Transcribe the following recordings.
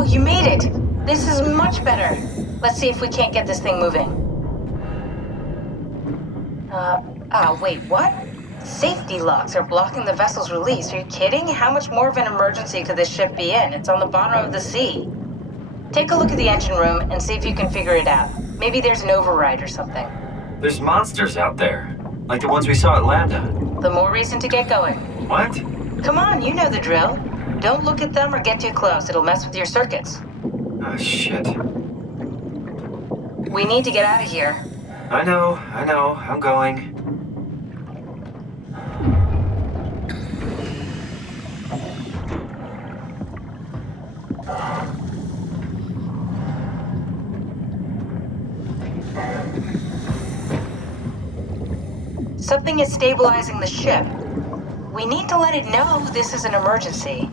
Oh, you made it! This is much better. Let's see if we can't get this thing moving. Wait, what? Safety locks are blocking the vessel's release. Are you kidding? How much more of an emergency could this ship be in? It's on the bottom of the sea. Take a look at the engine room and see if you can figure it out. Maybe there's an override or something. There's monsters out there, like the ones we saw at Lambda. The more reason to get going. What? Come on, you know the drill. Don't look at them or get too close. It'll mess with your circuits. Oh, shit. We need to get out of here. I know. I'm going. Something is stabilizing the ship. We need to let it know this is an emergency.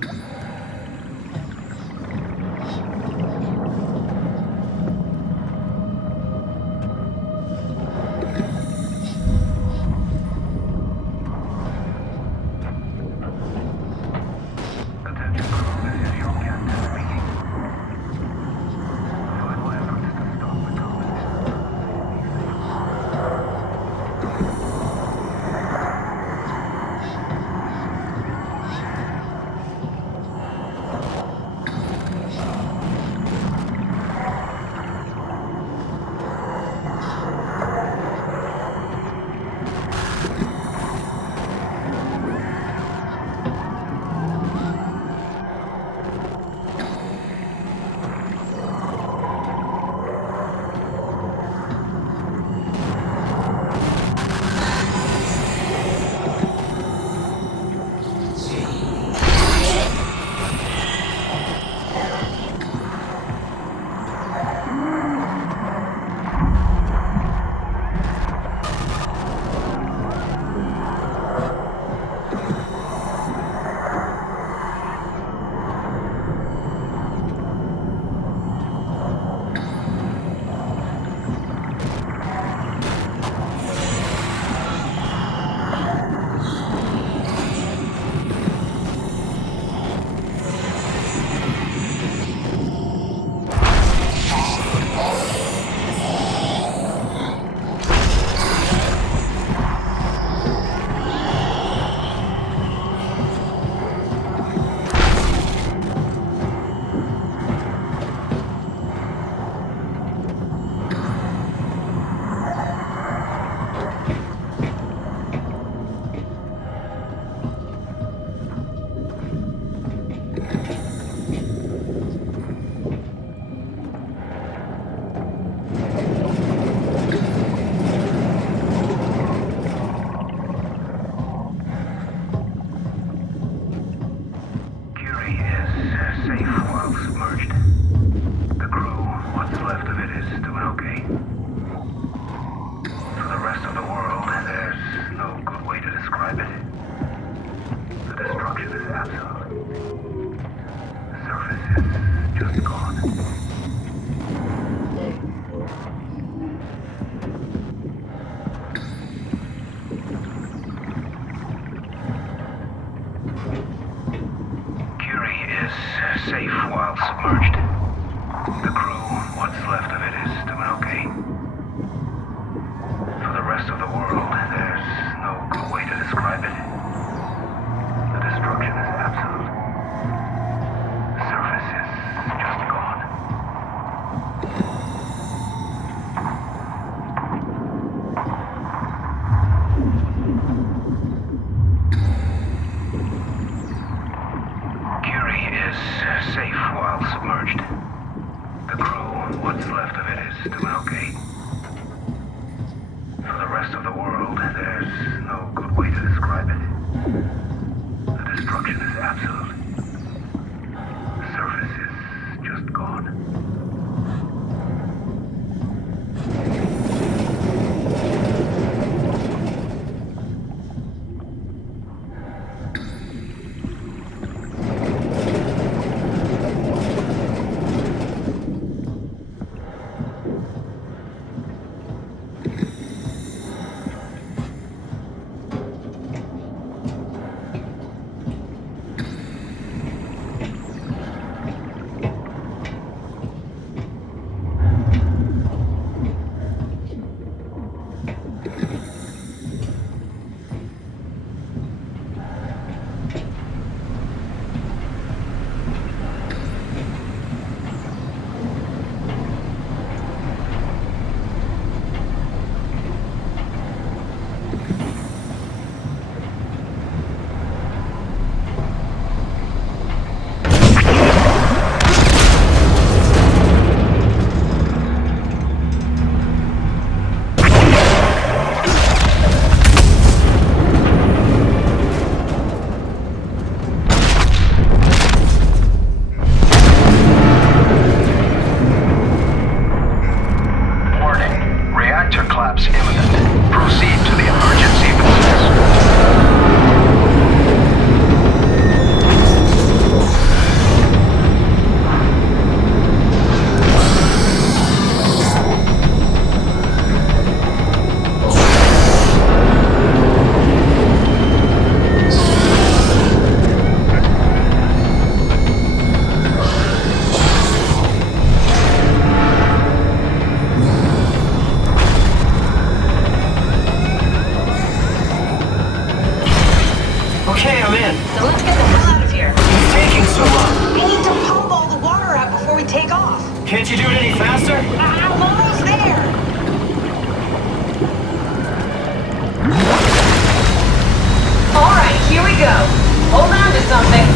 Can't you do it any faster? I'm almost there! Alright, here we go. Hold on to something.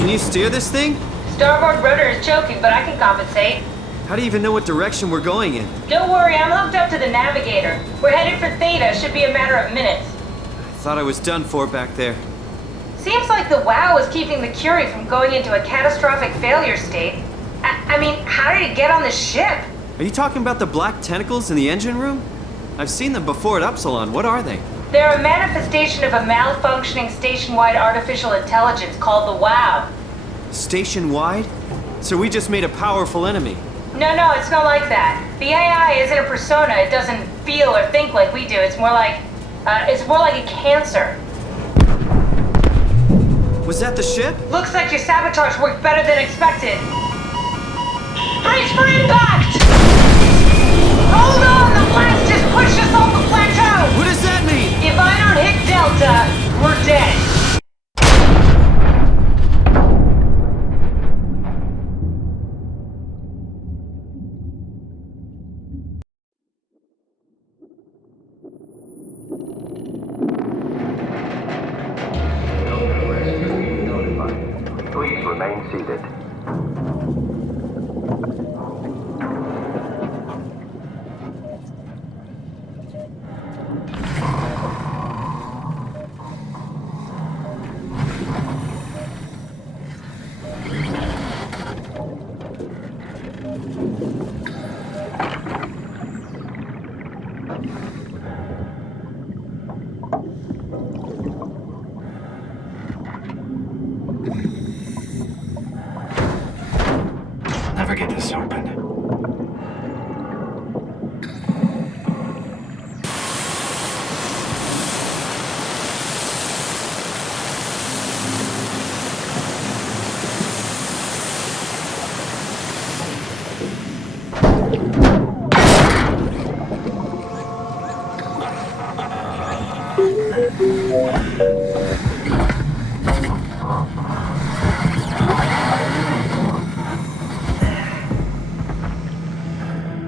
Can you steer this thing? Starboard rudder is choking, but I can compensate. How do you even know what direction we're going in? Don't worry, I'm hooked up to the navigator. We're headed for Theta, should be a matter of minutes. I thought I was done for back there. Seems like the WOW is keeping the Curie from going into a catastrophic failure state. I mean, how did it get on the ship? Are you talking about the black tentacles in the engine room? I've seen them before at Upsilon. What are they? They're a manifestation of a malfunctioning station-wide artificial intelligence called the WOW. Station-wide? So we just made a powerful enemy. No, it's not like that. The AI isn't a persona. It doesn't feel or think like we do. It's more like a cancer. Was that the ship? Looks like your sabotage worked better than expected. Brace for impact! Hold on, the blast just pushed us off the plateau! What does that mean? If I don't hit Delta, we're dead. Please remain seated. Never get this open.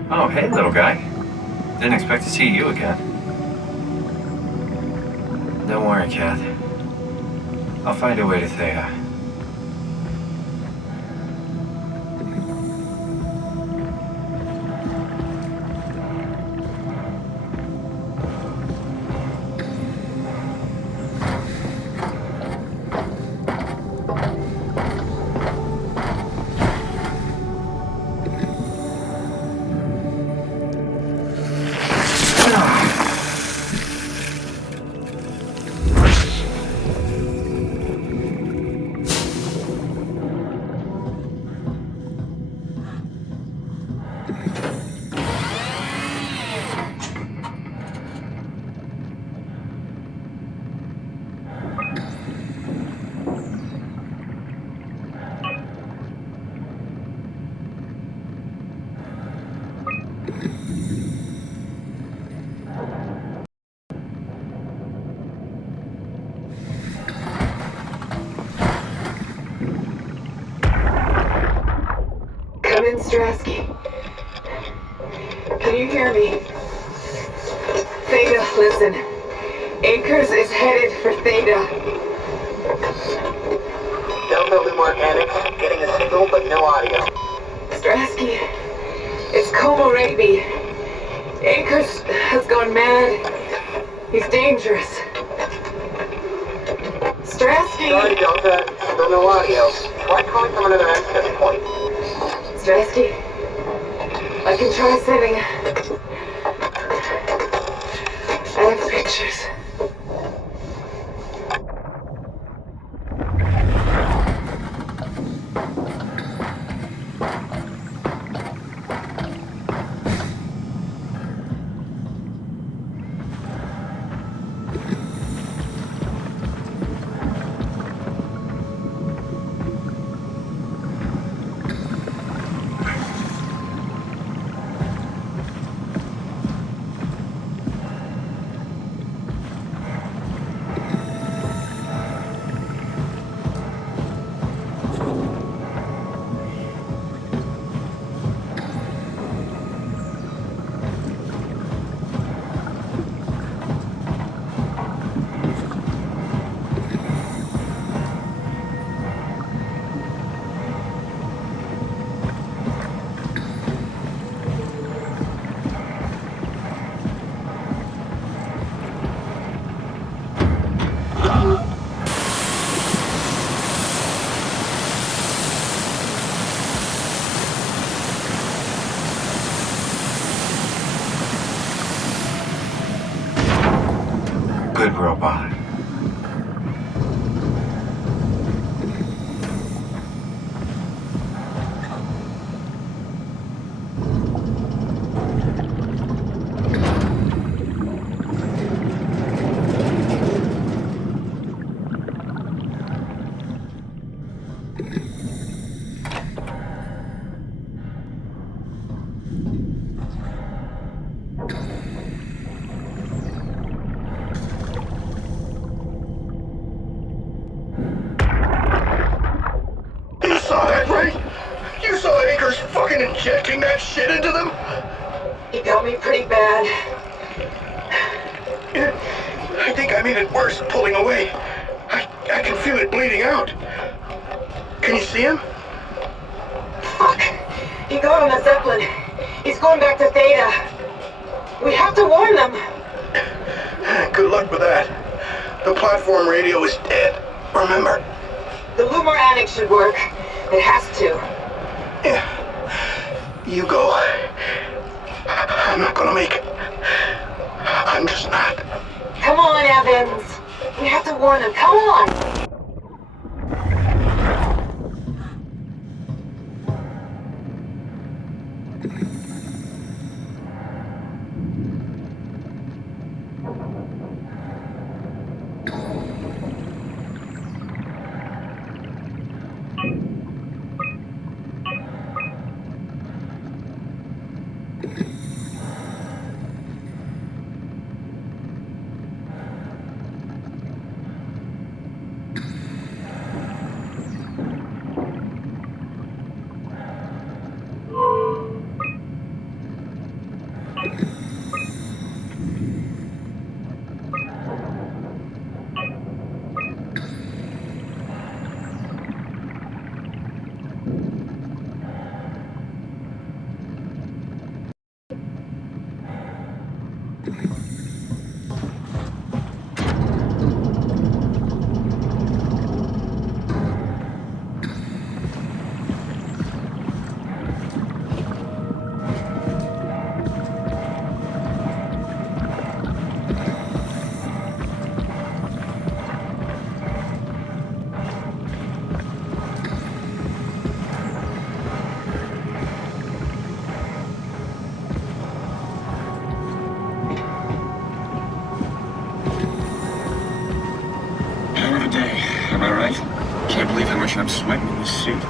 Oh, hey, little guy. Didn't expect to see you again. Don't worry, Kath. I'll find a way to Theta. Stransky. Can you hear me? Theta, listen. Akers is headed for Theta. Delta Loom Organics, getting a signal but no audio. Stransky, it's Como Raby. Akers has gone mad. He's dangerous. Stransky! Sorry, Delta, still no audio. Try calling from another access point. Stransky, I can try sending. I have pictures. You saw that, right? You saw Akers fucking injecting that shit into them? He got me pretty bad. I think I made it worse pulling away. I can feel it bleeding out. Can you see him? Fuck! He got on the Zeppelin. He's going back to Theta. We have to warn them. Good luck with that. The platform radio is dead. Remember? The Lumar Annex should work. It has to. Yeah. You go. I'm not gonna make it. I'm just not. Come on, Evans. We have to warn them. Come on. Am I right? Can't believe how much I'm sweating in this suit.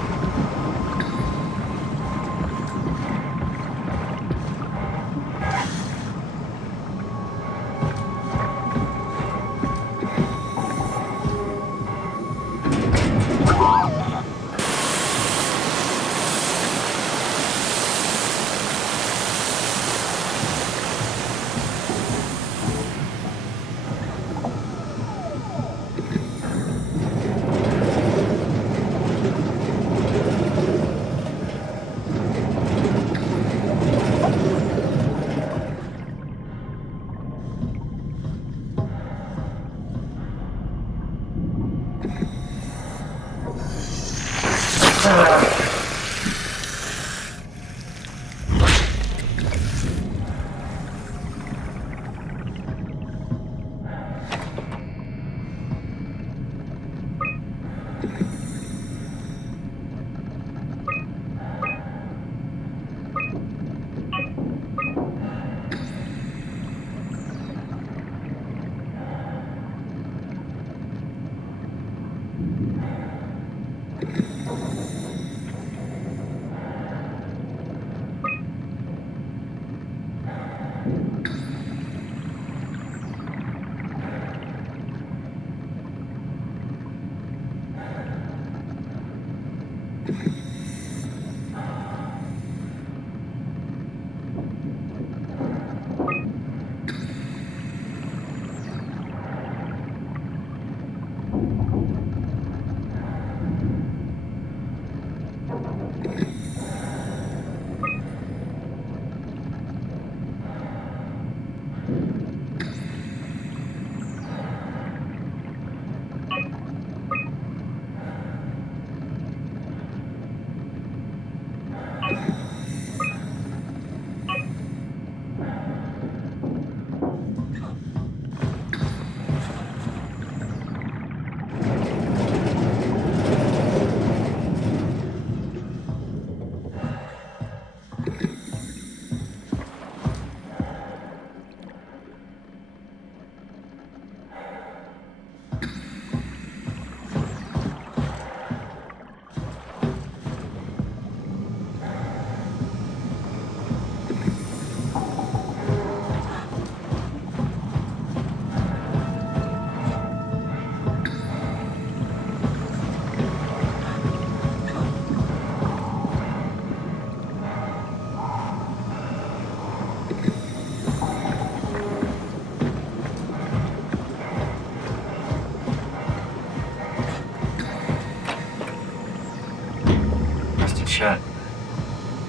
it shut.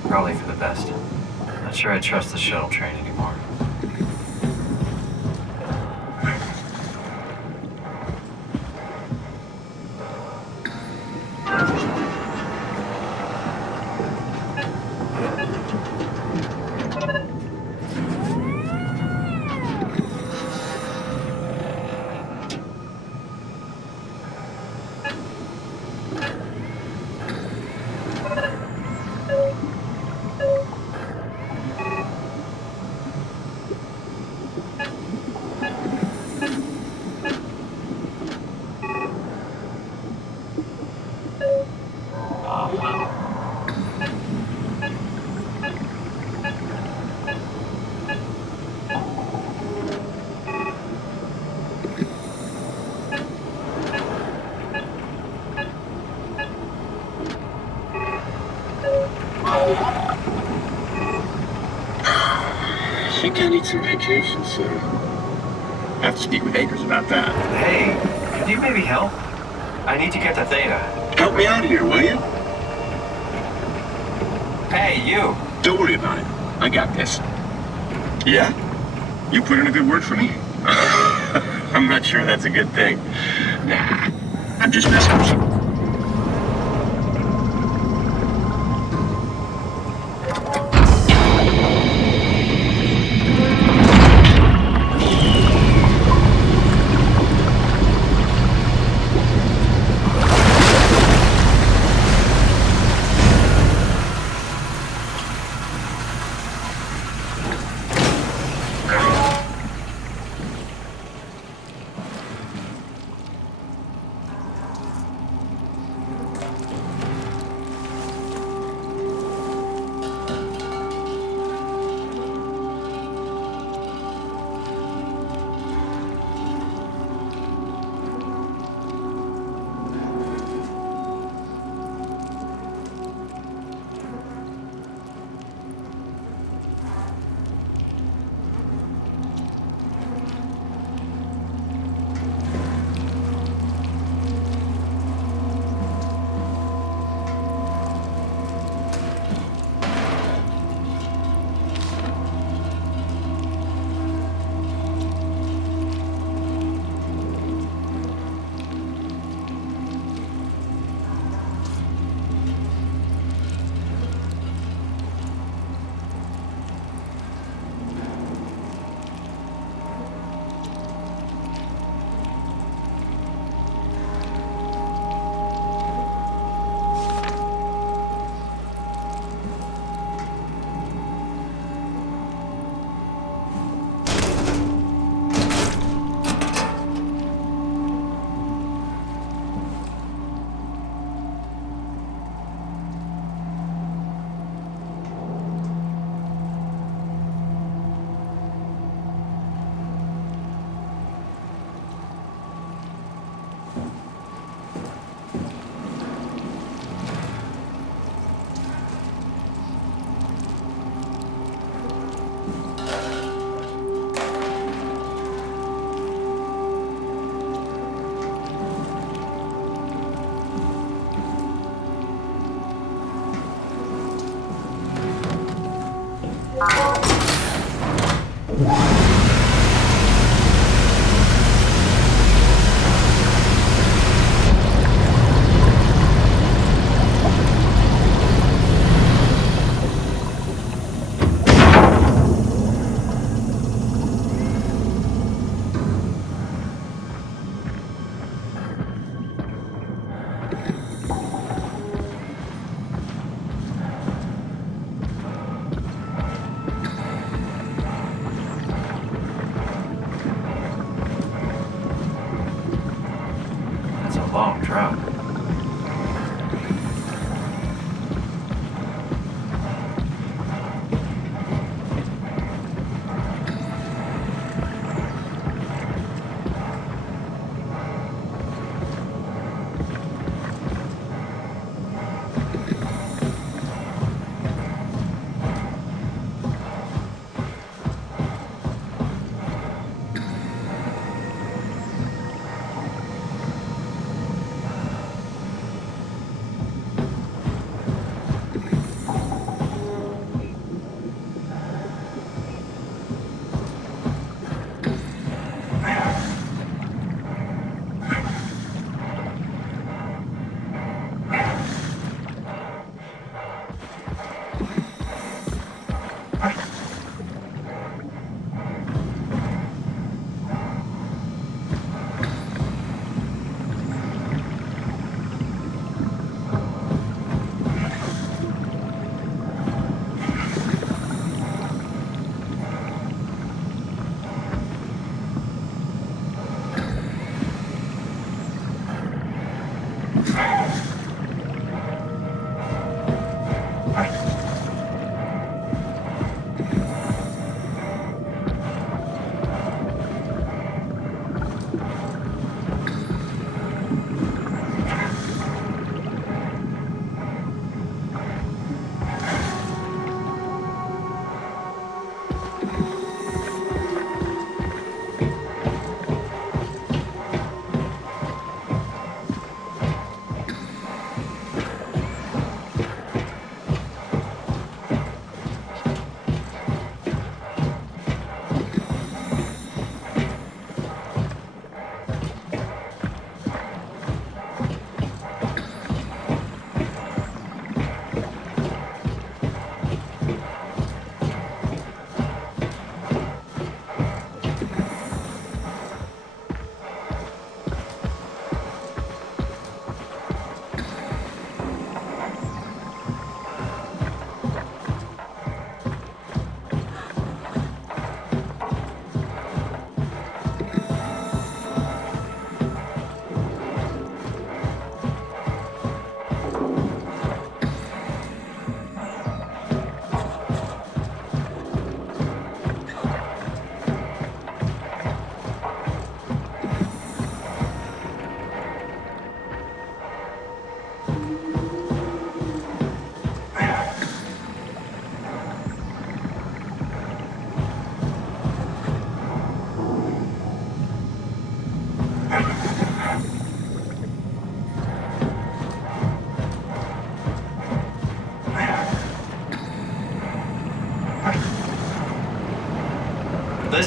Probably for the best. Not sure I trust the shuttle train anymore. I think I need some vacation soon. I have to speak with Akers about that. Hey, could you maybe help? I need to get to Theta. Help me out of here, will you? Hey, you! Don't worry about it. I got this. Yeah? You put in a good word for me? I'm not sure that's a good thing. Nah, I'm just messing with you.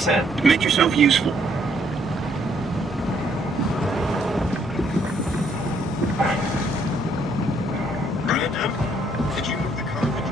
this end? Make yourself useful. Brandon, did you move the carpet?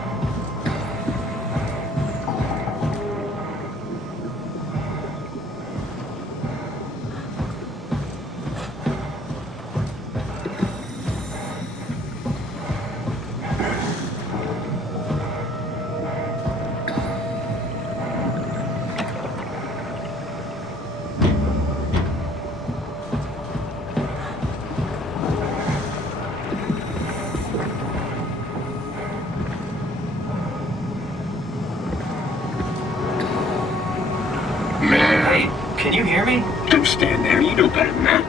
Hey, can you hear me? Don't stand there. You know better than that.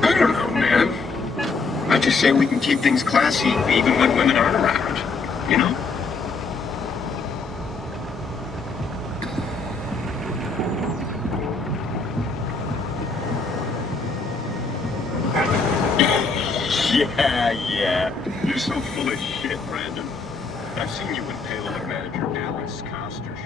I don't know, man. I just say we can keep things classy even when women aren't around. You know? Yeah. You're so full of shit, Brandon. I've seen you impale our manager, Alex Coster.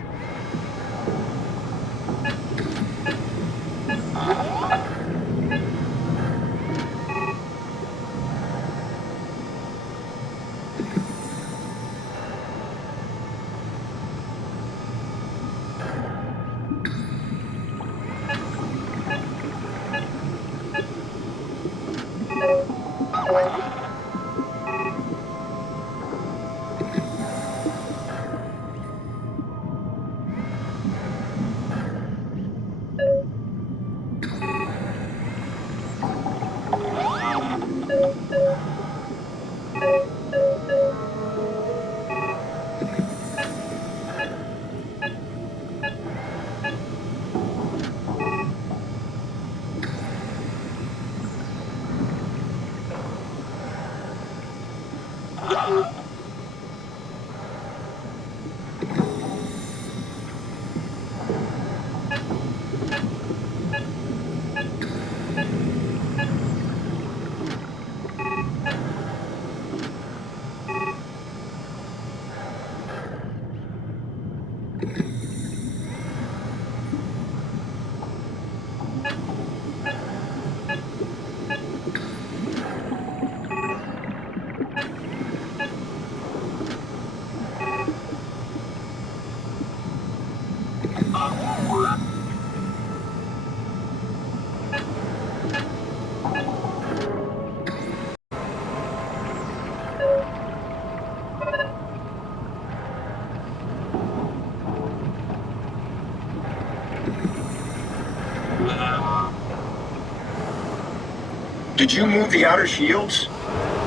Did you move the outer shields?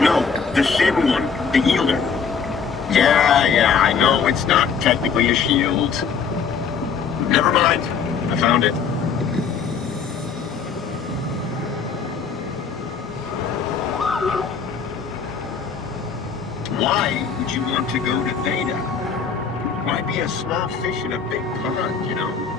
No, the thin one, the healer. Yeah, I know it's not technically a shield. Never mind, I found it. Why would you want to go to Theta? Why be a small fish in a big pond, you know?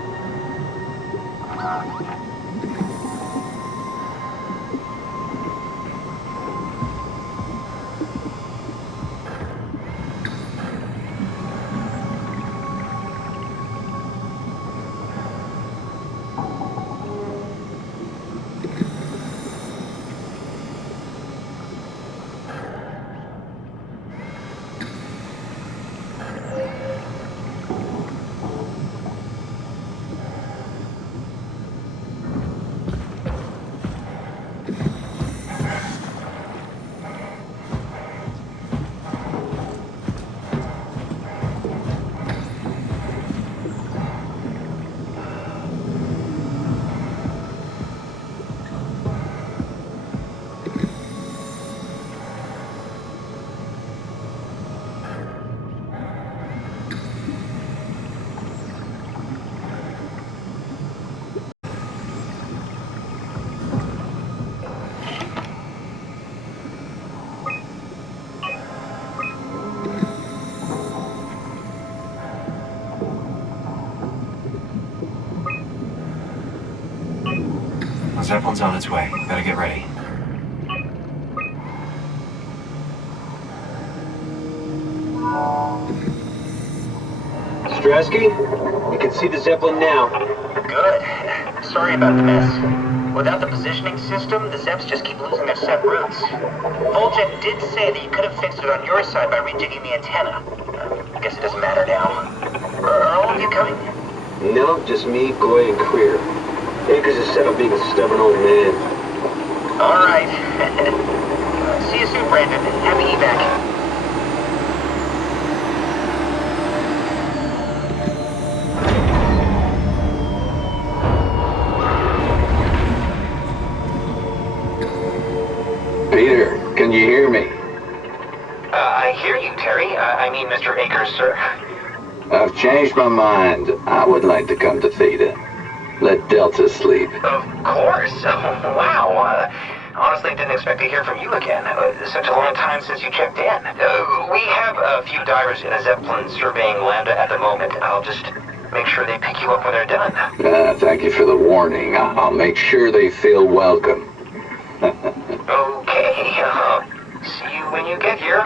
Zeppelin's on its way. Better get ready. Strasky, you can see the Zeppelin now. Good. Sorry about the mess. Without the positioning system, the Zeps just keep losing their set routes. Voljet did say that you could have fixed it on your side by rejigging the antenna. I guess it doesn't matter now. Are all of you coming? No, just me, Goy, and Queer. Akers is set on being a stubborn old man. All right. See you soon, Brandon. Happy evac. Peter, can you hear me? I hear you, Terry. I mean, Mr. Akers, sir. I've changed my mind. I would like to come to Theta. Let Delta sleep. Of course. Wow. Honestly, didn't expect to hear from you again. Such a long time since you checked in. We have a few divers in a Zeppelin surveying Lambda at the moment. I'll just make sure they pick you up when they're done. Thank you for the warning. I'll make sure they feel welcome. Okay. See you when you get here.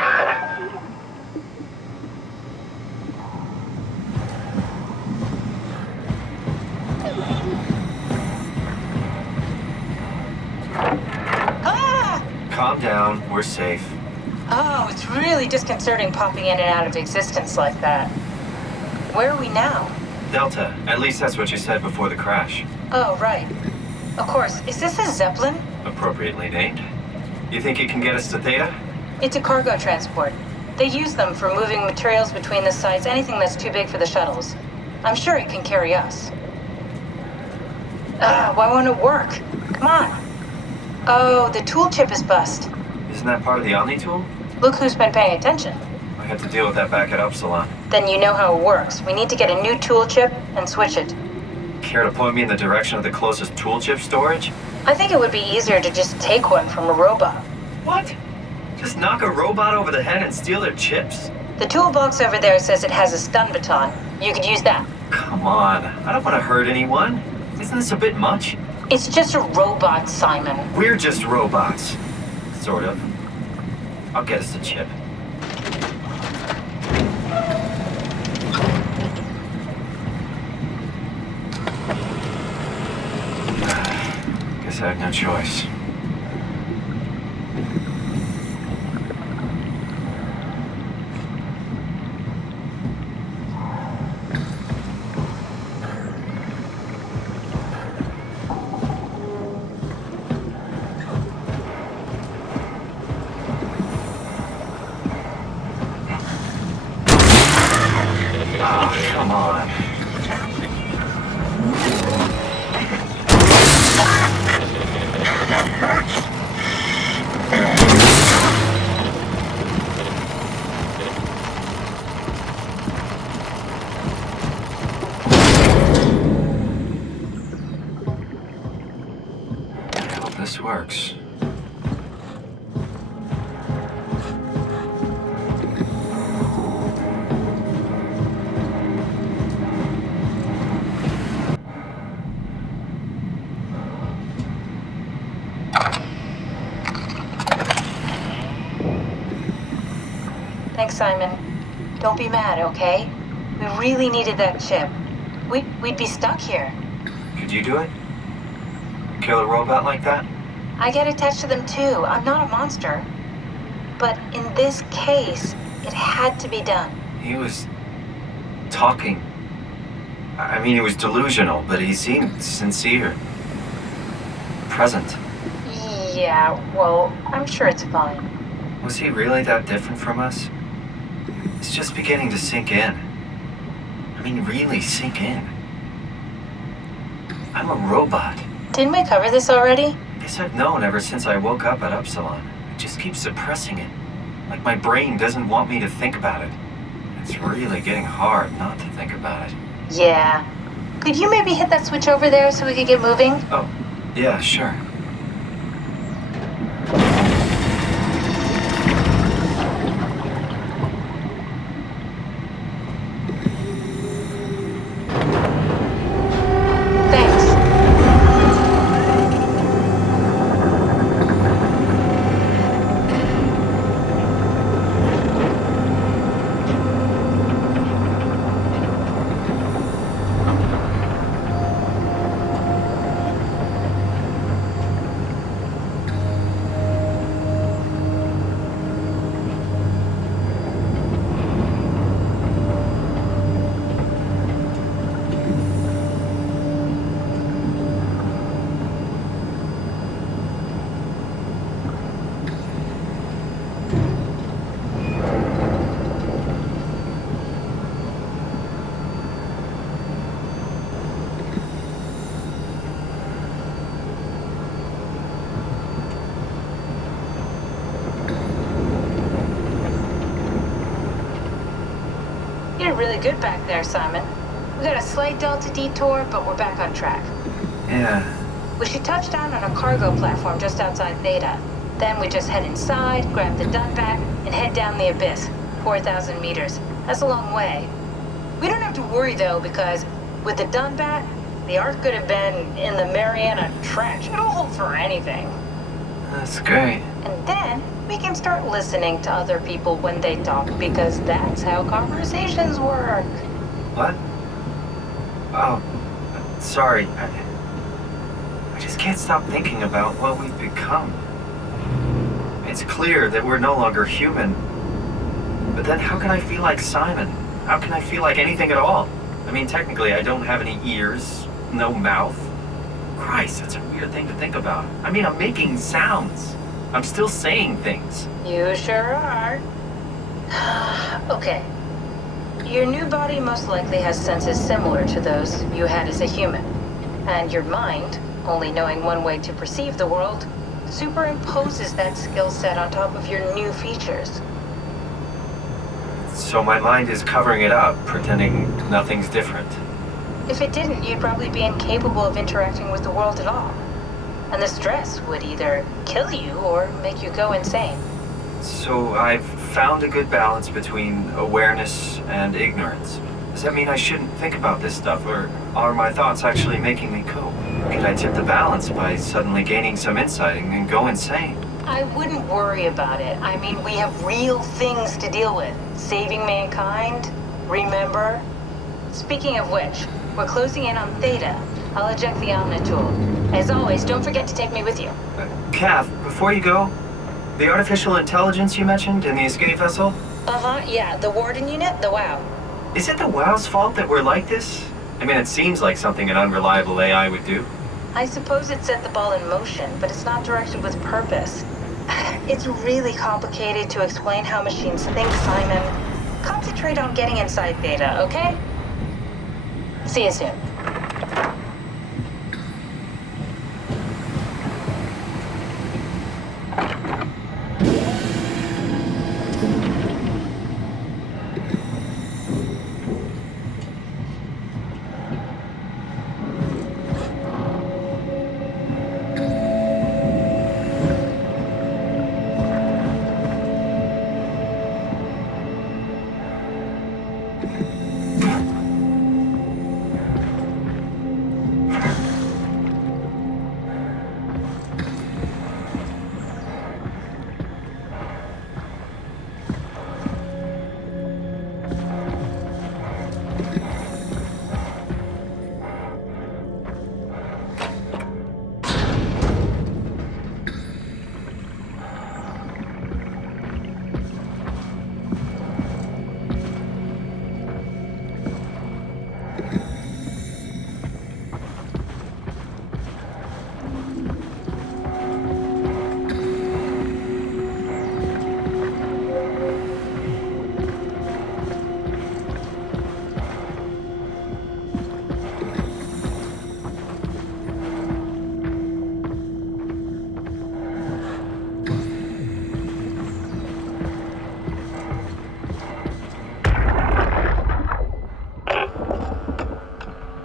Calm down. We're safe. Oh, it's really disconcerting popping in and out of existence like that. Where are we now? Delta. At least that's what you said before the crash. Oh, right. Of course. Is this a Zeppelin? Appropriately named. You think it can get us to Theta? It's a cargo transport. They use them for moving materials between the sites, anything that's too big for the shuttles. I'm sure it can carry us. Why won't it work? Come on. Oh, the tool chip is bust. Isn't that part of the Omni tool? Look who's been paying attention. I had to deal with that back at Upsilon. Then you know how it works. We need to get a new tool chip and switch it. Care to point me in the direction of the closest tool chip storage? I think it would be easier to just take one from a robot. What? Just knock a robot over the head and steal their chips? The toolbox over there says it has a stun baton. You could use that. Come on. I don't want to hurt anyone. Isn't this a bit much? It's just a robot, Simon. We're just robots. Sort of. I'll get us the chip. Guess I have no choice. Come on. I hope this works. Thanks, Simon. Don't be mad, okay? We really needed that chip. We'd be stuck here. Could you do it? Kill a robot like that? I get attached to them too. I'm not a monster. But in this case, it had to be done. He was talking. I mean, he was delusional, but he seemed sincere. Present. Yeah, well, I'm sure it's fine. Was he really that different from us? It's just beginning to sink in. I mean, really sink in. I'm a robot. Didn't we cover this already? Guess I've known ever since I woke up at Upsilon. I just keep suppressing it. Like my brain doesn't want me to think about it. It's really getting hard not to think about it. Yeah. Could you maybe hit that switch over there so we could get moving? Oh, yeah, sure. Thanks. really good back there, Simon. We got a slight delta detour, but we're back on track. Yeah. We should touch down on a cargo platform just outside Theta. Then we just head inside, grab the Dunbat, and head down the abyss. 4,000 meters. That's a long way. We don't have to worry, though, because with the Dunbat, the Ark could have been in the Mariana Trench. It'll hold for anything. That's great. And then we can start listening to other people when they talk, because that's how conversations work. What? Oh, sorry. I just can't stop thinking about what we've become. It's clear that we're no longer human. But then how can I feel like Simon? How can I feel like anything at all? I mean, technically, I don't have any ears, no mouth. Christ, that's a weird thing to think about. I mean, I'm making sounds. I'm still saying things. You sure are. Okay. Your new body most likely has senses similar to those you had as a human. And your mind, only knowing one way to perceive the world, superimposes that skill set on top of your new features. So my mind is covering it up, pretending nothing's different. If it didn't, you'd probably be incapable of interacting with the world at all. And the stress would either kill you or make you go insane. So I've found a good balance between awareness and ignorance. Does that mean I shouldn't think about this stuff, or are my thoughts actually making me cope? Could I tip the balance by suddenly gaining some insight and go insane? I wouldn't worry about it. I mean, we have real things to deal with. Saving mankind, remember? Speaking of which, we're closing in on Theta. I'll eject the Omnitool. As always, don't forget to take me with you. Kath, before you go, the artificial intelligence you mentioned in the escape vessel? Yeah, the Warden unit, the WOW. Is it the WOW's fault that we're like this? I mean, it seems like something an unreliable AI would do. I suppose it set the ball in motion, but it's not directed with purpose. It's really complicated to explain how machines think, Simon. Concentrate on getting inside Theta, okay? See you soon.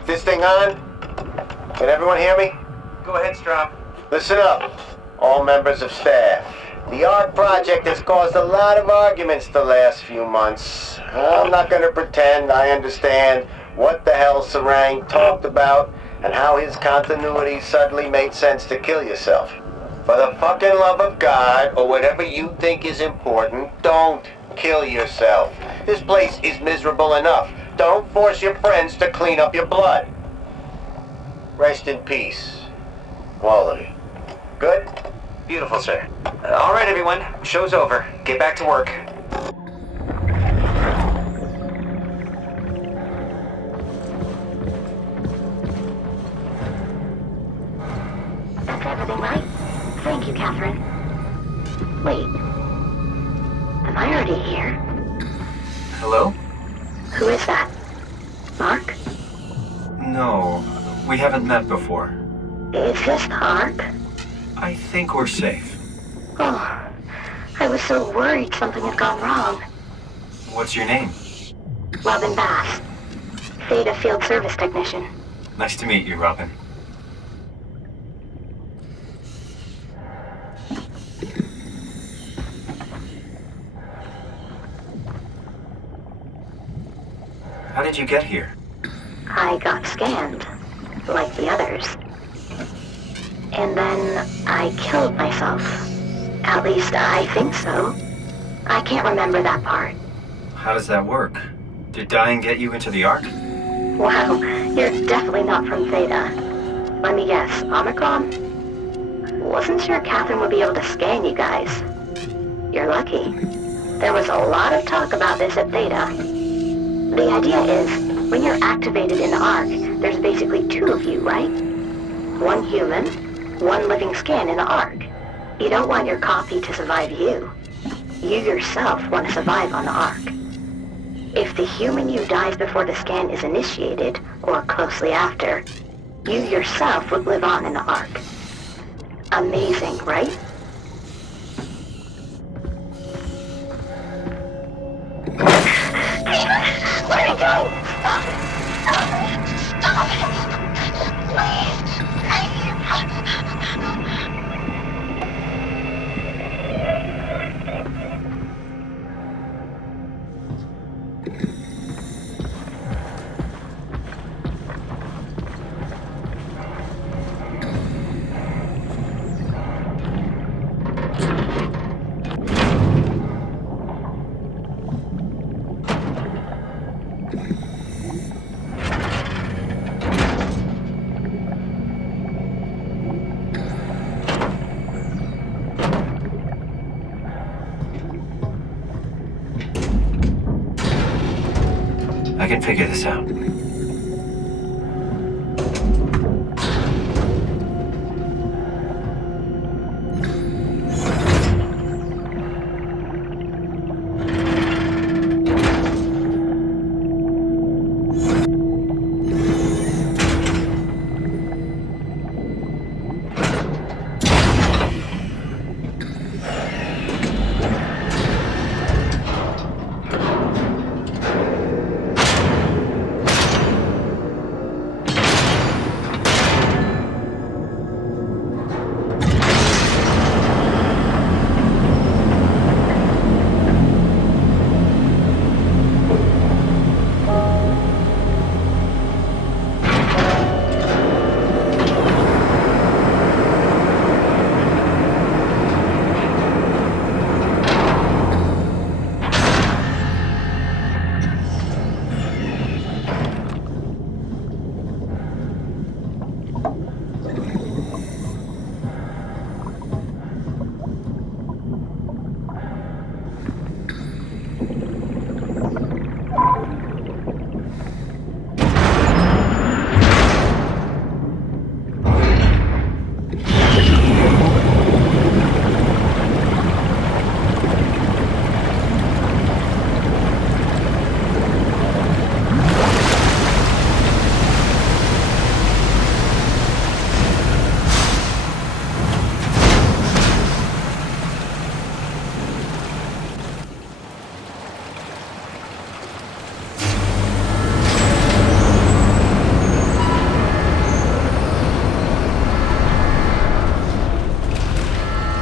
This thing on? Can everyone hear me? Go ahead, Strom. Listen up, all members of staff. The ARC project has caused a lot of arguments the last few months. I'm not gonna pretend I understand what the hell Sarang talked about and how his continuity suddenly made sense to kill yourself. For the fucking love of God, or whatever you think is important, don't kill yourself. This place is miserable enough. Don't force your friends to clean up your blood. Rest in peace, all of you. Good? Beautiful, sir. All right, everyone. Show's over. Get back to work. That's everything right? Thank you, Catherine. Wait. Am I already here? Hello? Who is that? Mark? No, we haven't met before. Is this the Ark? I think we're safe. Oh, I was so worried something had gone wrong. What's your name? Robin Bass, Theta Field Service Technician. Nice to meet you, Robin. How did you get here? I got scanned, like the others. And then I killed myself. At least I think so. I can't remember that part. How does that work? Did dying get you into the Ark? Wow, you're definitely not from Theta. Let me guess, Omicron? Wasn't sure Catherine would be able to scan you guys. You're lucky. There was a lot of talk about this at Theta. The idea is, when you're activated in the Ark, there's basically two of you, right? One human, one living scan in the Ark. You don't want your copy to survive you. You yourself want to survive on the Ark. If the human you dies before the scan is initiated, or closely after, you yourself would live on in the Ark. Amazing, right? Let me go! Stop it! Please! I can figure this out.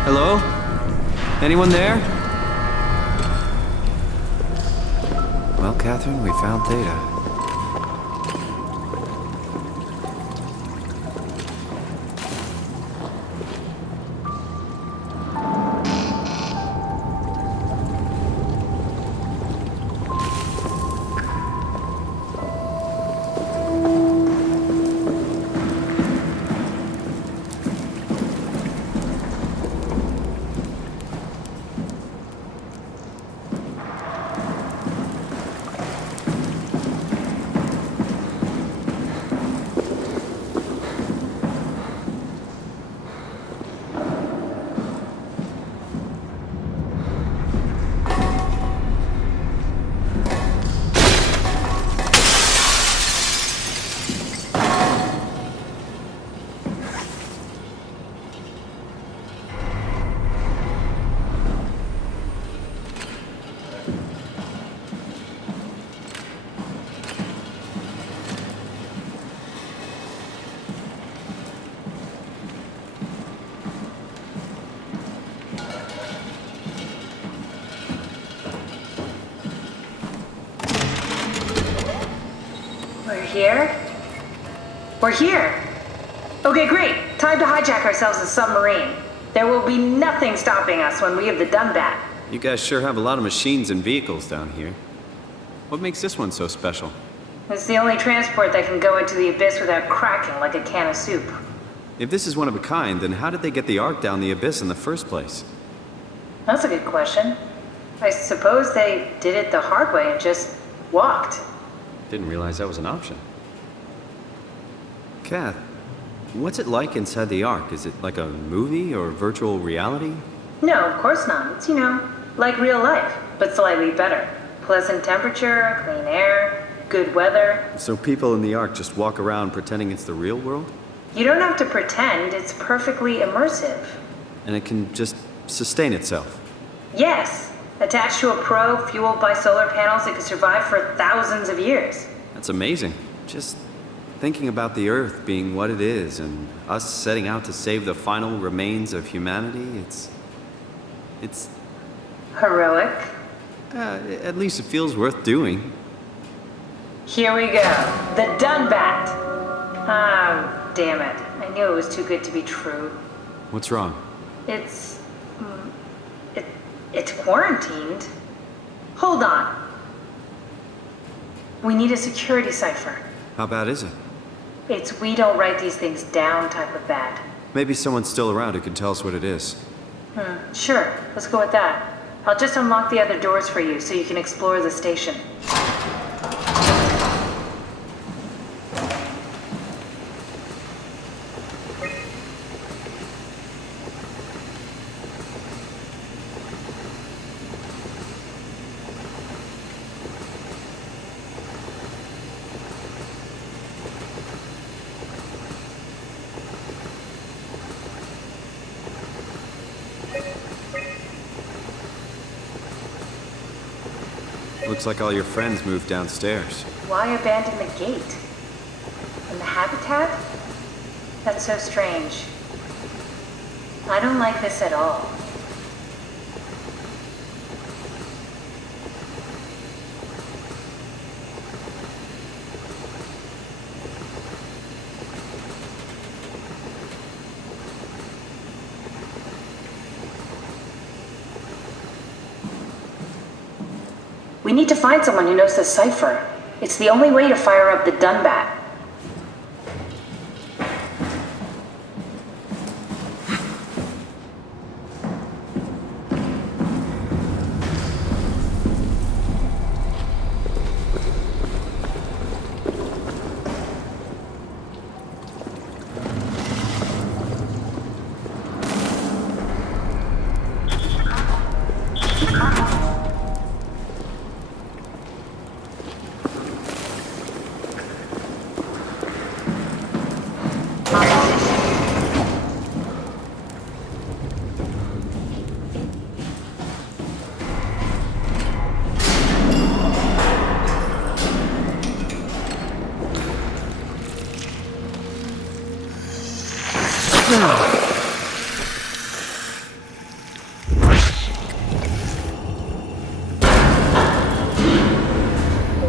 Hello? Anyone there? Well, Catherine, we found Theta. here? We're here. Okay, great. Time to hijack ourselves a submarine. There will be nothing stopping us when we have the Dunbat. You guys sure have a lot of machines and vehicles down here. What makes this one so special? It's the only transport that can go into the abyss without cracking like a can of soup. If this is one of a kind, then how did they get the Ark down the abyss in the first place? That's a good question. I suppose they did it the hard way and just walked. Didn't realize that was an option. Kath, what's it like inside the Ark? Is it like a movie or virtual reality? No, of course not. It's, like real life, but slightly better. Pleasant temperature, clean air, good weather. So people in the Ark just walk around pretending it's the real world? You don't have to pretend, it's perfectly immersive. And it can just sustain itself? Yes. Attached to a probe fueled by solar panels, it could survive for thousands of years. That's amazing. Just thinking about the Earth being what it is and us setting out to save the final remains of humanity, it's... Heroic. At least it feels worth doing. Here we go. The Dunbat. Ah, damn it. I knew it was too good to be true. What's wrong? It's quarantined. Hold on. We need a security cipher. How bad is it? It's we don't write these things down type of bad. Maybe someone's still around who can tell us what it is. Sure. Let's go with that. I'll just unlock the other doors for you so you can explore the station. Looks like all your friends moved downstairs. Why abandon the gate? And the habitat? That's so strange. I don't like this at all. We need to find someone who knows the cipher. It's the only way to fire up the Dunbat.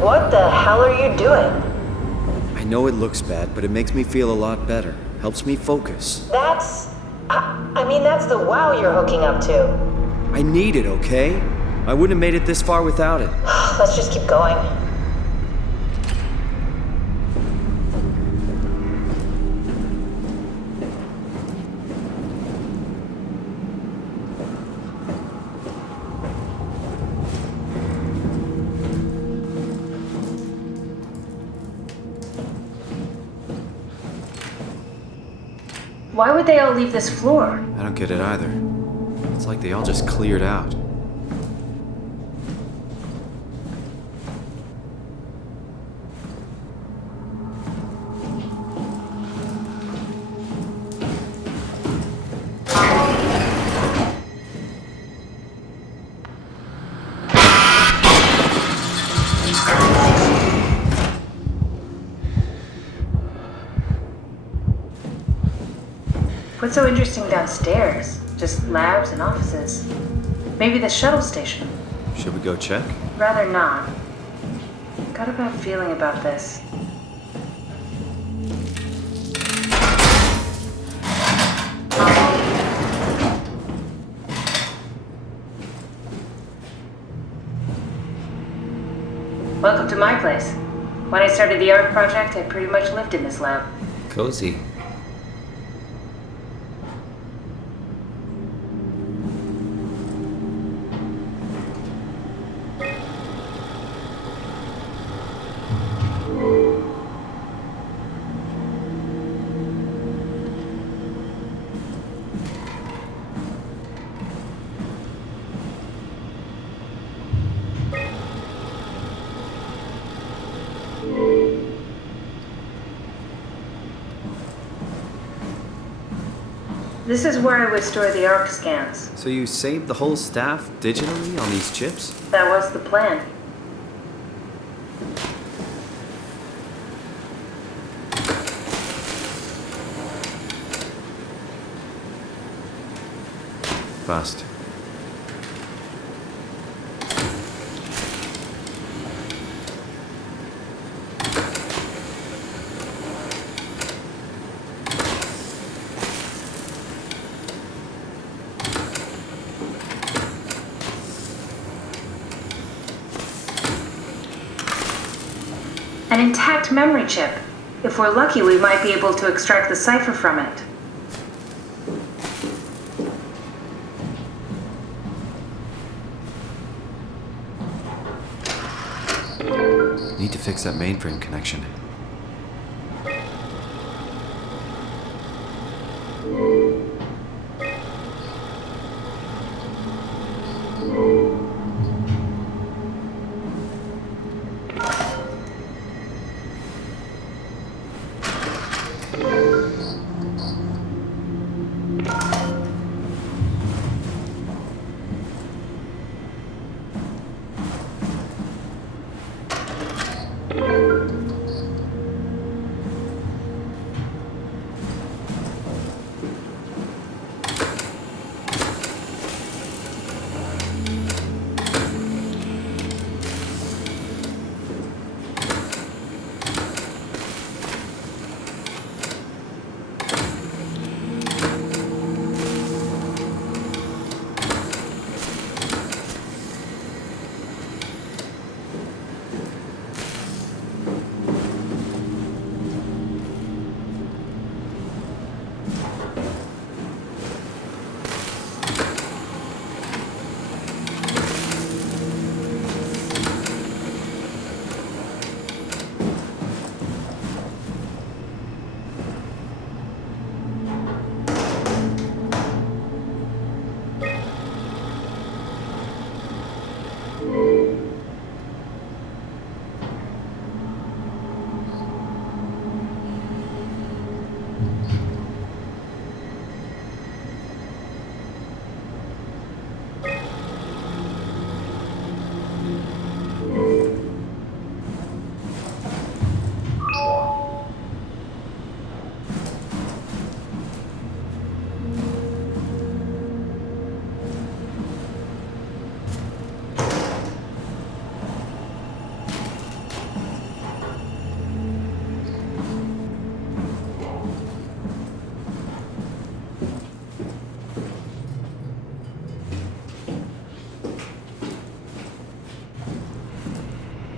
What the hell are you doing? I know it looks bad, but it makes me feel a lot better. Helps me focus. That's the wow you're hooking up to. I need it, okay? I wouldn't have made it this far without it. Let's just keep going. Why would they all leave this floor? I don't get it either. It's like they all just cleared out. What's so interesting downstairs? Just labs and offices. Maybe the shuttle station. Should we go check? Rather not. Got a bad feeling about this. to my place. When I started the art project, I pretty much lived in this lab. Cozy. This is where I would store the ARC scans. So you saved the whole staff digitally on these chips? That was the plan. Bust. An intact memory chip. If we're lucky, we might be able to extract the cipher from it. Need to fix that mainframe connection.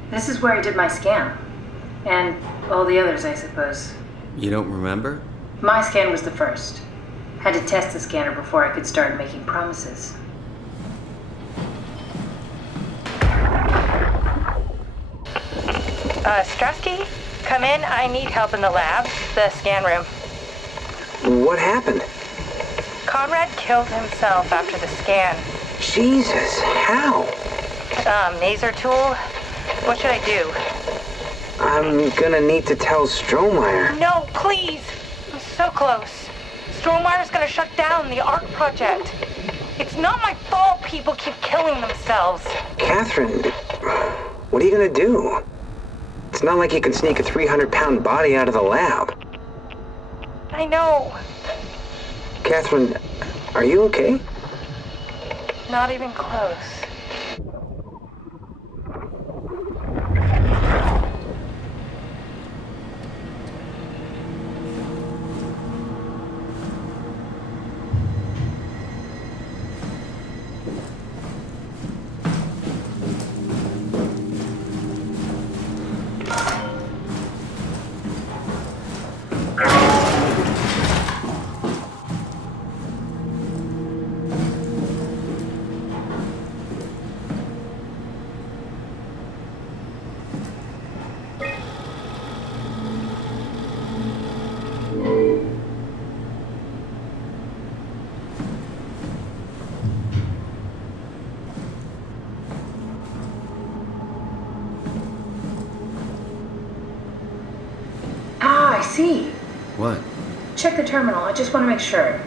This is where I did my scan. And all the others, I suppose. You don't remember? My scan was the first. Had to test the scanner before I could start making promises. Strasky, come in. I need help in the lab, the scan room. What happened? Conrad killed himself after the scan. Jesus, how? Maser tool. What should I do? I'm gonna need to tell Strohmeyer. No, please! I'm so close. Strohmeyer's gonna shut down the ARC project. It's not my fault people keep killing themselves. Catherine, what are you gonna do? It's not like you can sneak a 300-pound body out of the lab. I know. Catherine, are you okay? Not even close. see. What? Check the terminal. I just want to make sure.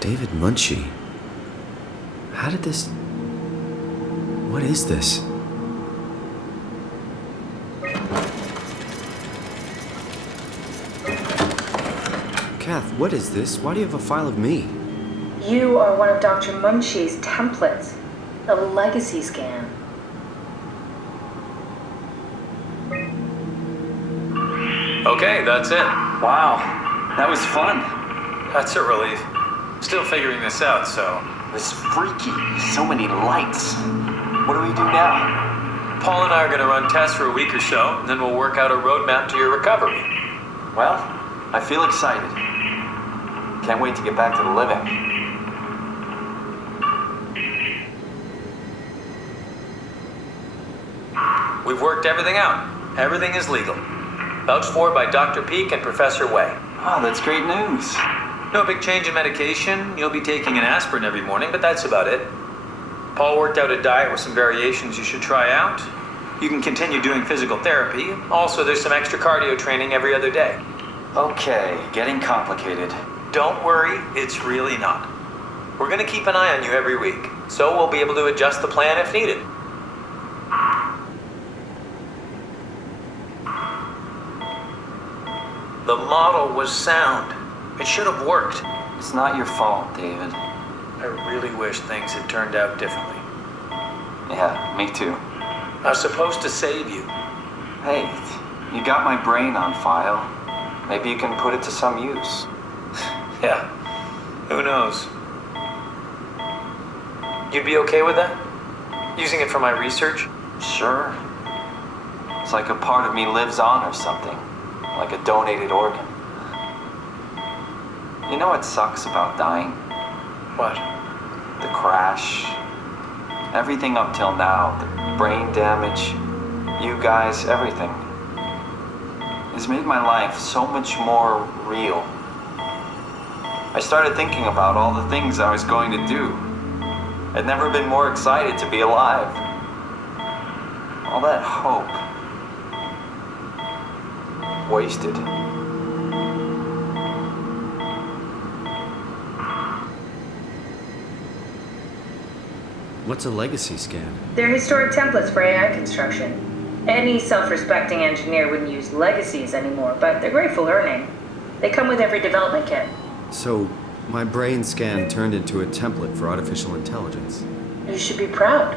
David Munchie. How did this... What is this? Kath, what is this? Why do you have a file of me? You are one of Dr. Munchie's templates. A legacy scan. Okay, that's it. Wow, that was fun. That's a relief. Still figuring this out, so... It was freaky. So many lights. What do we do now? Paul and I are gonna run tests for a week or so, and then we'll work out a roadmap to your recovery. Well, I feel excited. Can't wait to get back to the living. We've worked everything out. Everything is legal. Vouched for by Dr. Peak and Professor Way. Oh, that's great news. No big change in medication. You'll be taking an aspirin every morning, but that's about it. Paul worked out a diet with some variations you should try out. You can continue doing physical therapy. Also, there's some extra cardio training every other day. Okay, getting complicated. Don't worry, it's really not. We're gonna keep an eye on you every week, so we'll be able to adjust the plan if needed. The model was sound. It should have worked. It's not your fault, David. I really wish things had turned out differently. Yeah, me too. I was supposed to save you. Hey, you got my brain on file. Maybe you can put it to some use. Yeah, who knows? You'd be okay with that? Using it for my research? Sure. It's like a part of me lives on or something. Like a donated organ. You know what sucks about dying? What? The crash. Everything up till now, the brain damage, you guys, everything, has made my life so much more real. I started thinking about all the things I was going to do. I'd never been more excited to be alive. All that hope. Wasted. What's a legacy scan? They're historic templates for AI construction. Any self-respecting engineer wouldn't use legacies anymore, but they're great for learning. They come with every development kit. So, my brain scan turned into a template for artificial intelligence. You should be proud.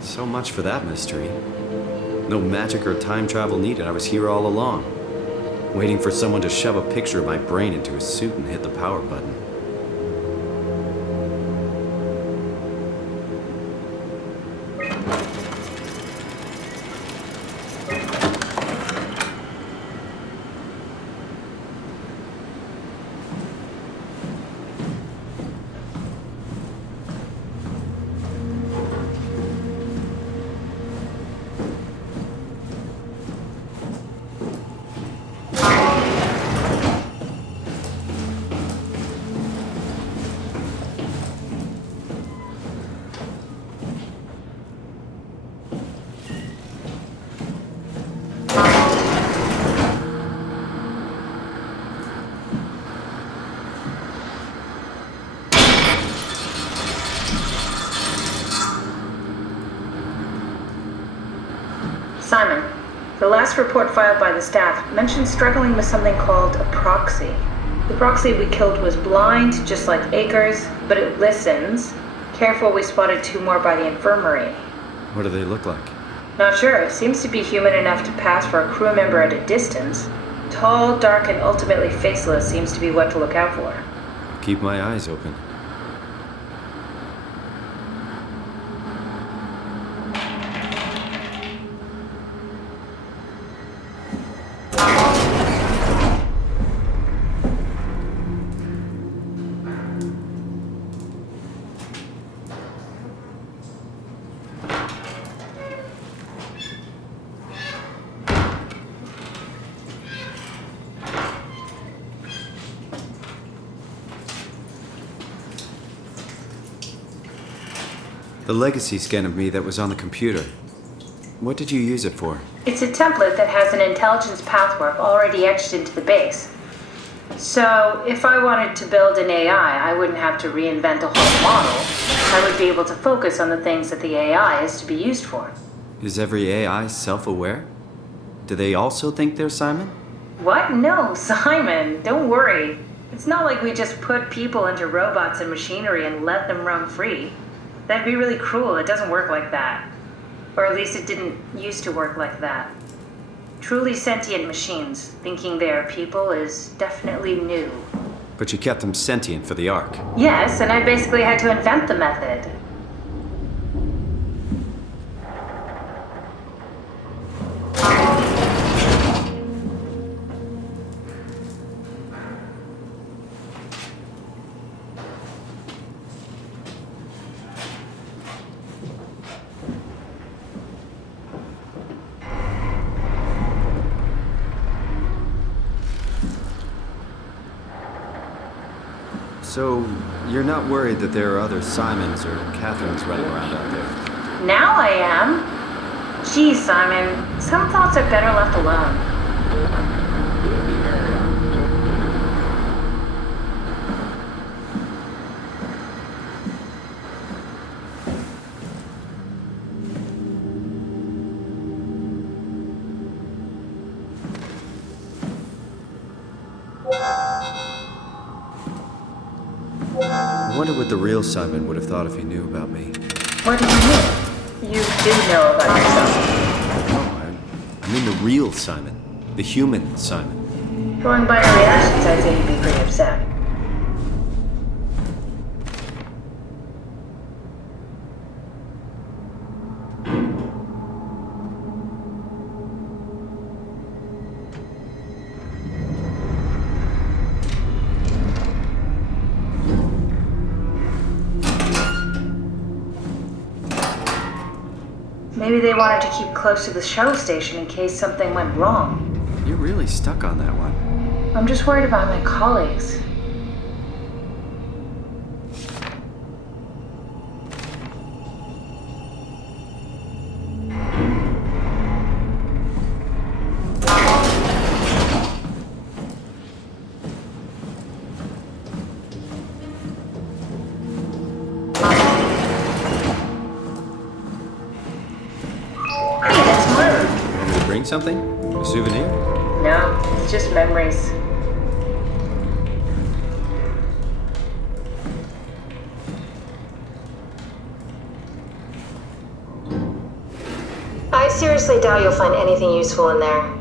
So much for that mystery. No magic or time travel needed. I was here all along, waiting for someone to shove a picture of my brain into a suit and hit the power button. Simon, the last report filed by the staff mentioned struggling with something called a proxy. The proxy we killed was blind, just like Akers, but it listens. Careful, we spotted 2 more by the infirmary. What do they look like? Not sure. It seems to be human enough to pass for a crew member at a distance. Tall, dark, and ultimately faceless seems to be what to look out for. Keep my eyes open. The legacy scan of me that was on the computer. What did you use it for? It's a template that has an intelligence pathwork already etched into the base. So, if I wanted to build an AI, I wouldn't have to reinvent a whole model. I would be able to focus on the things that the AI is to be used for. Is every AI self-aware? Do they also think they're Simon? What? No, Simon, don't worry. It's not like we just put people into robots and machinery and let them roam free. That'd be really cruel. It doesn't work like that. Or at least it didn't used to work like that. Truly sentient machines, thinking they are people is definitely new. But you kept them sentient for the Ark. Yes, and I basically had to invent the method. So, you're not worried that there are other Simons or Catherines running around out there? Now I am. Geez, Simon, some thoughts are better left alone. I wonder what the real Simon would have thought if he knew about me. What do you mean? You do know about yourself. No, I mean the real Simon. The human Simon. Going by your reactions, I'd say you'd be pretty upset. Maybe they wanted to keep close to the shuttle station in case something went wrong. You're really stuck on that one. I'm just worried about my colleagues. Something? A souvenir? No, it's just memories. I seriously doubt you'll find anything useful in there.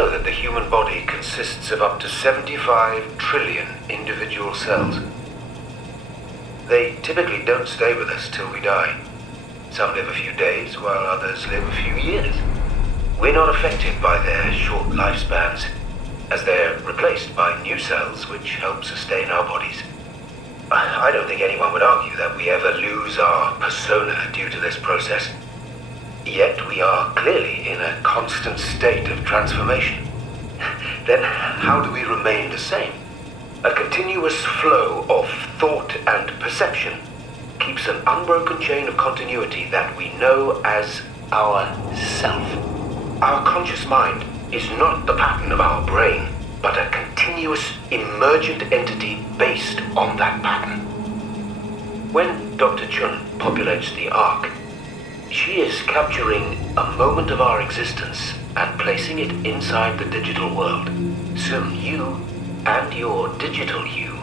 know that the human body consists of up to 75 trillion individual cells? They typically don't stay with us till we die. Some live a few days, while others live a few years. We're not affected by their short lifespans, as they're replaced by new cells which help sustain our bodies. I don't think anyone would argue that we ever lose our persona due to this process. Yet we are clearly in a constant state of transformation. Then how do we remain the same? A continuous flow of thought and perception keeps an unbroken chain of continuity that we know as our self. Our conscious mind is not the pattern of our brain, but a continuous emergent entity based on that pattern. When Dr. Chun populates the Ark, she is capturing a moment of our existence and placing it inside the digital world. Soon you and your digital you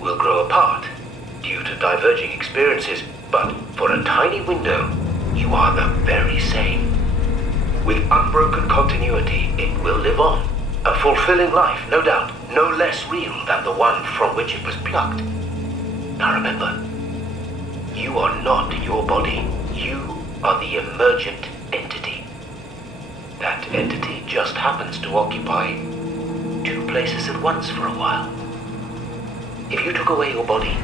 will grow apart due to diverging experiences, but for a tiny window, you are the very same. With unbroken continuity, it will live on. A fulfilling life, no doubt, no less real than the one from which it was plucked. Now remember, you are not your body. You are the emergent entity. That entity just happens to occupy two places at once for a while. If you took away your body,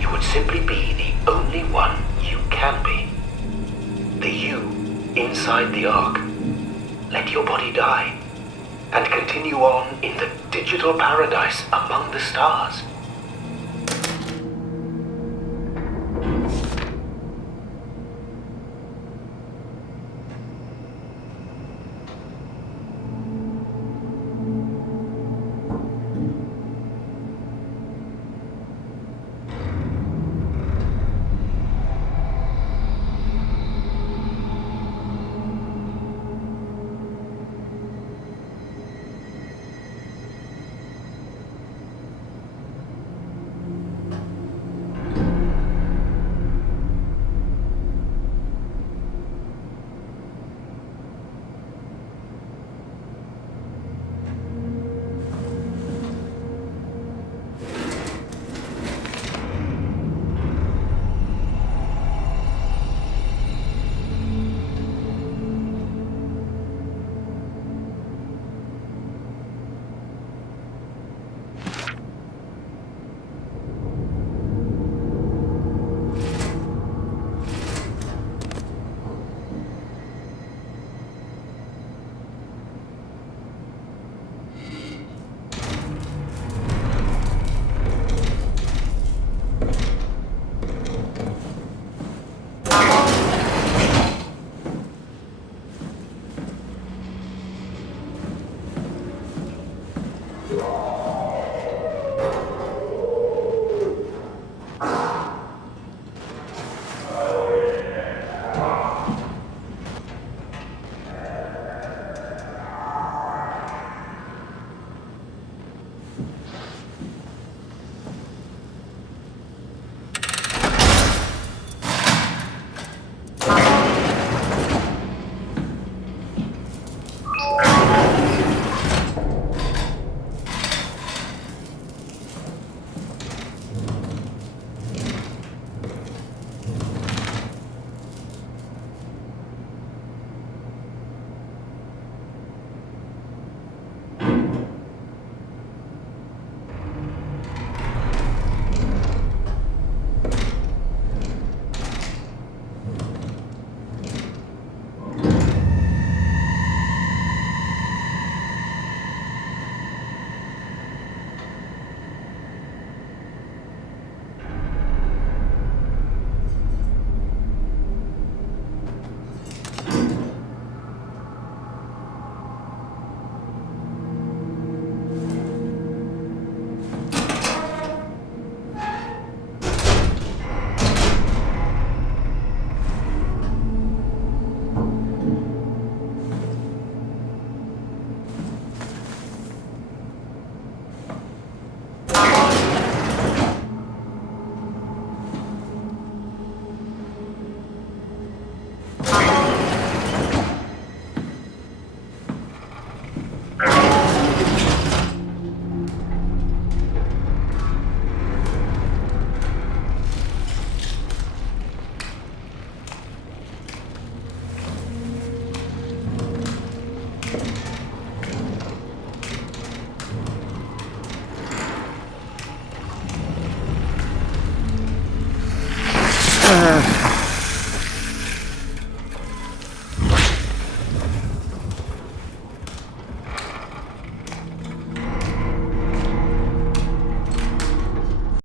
you would simply be the only one you can be. The you inside the Ark. Let your body die and continue on in the digital paradise among the stars. Ah.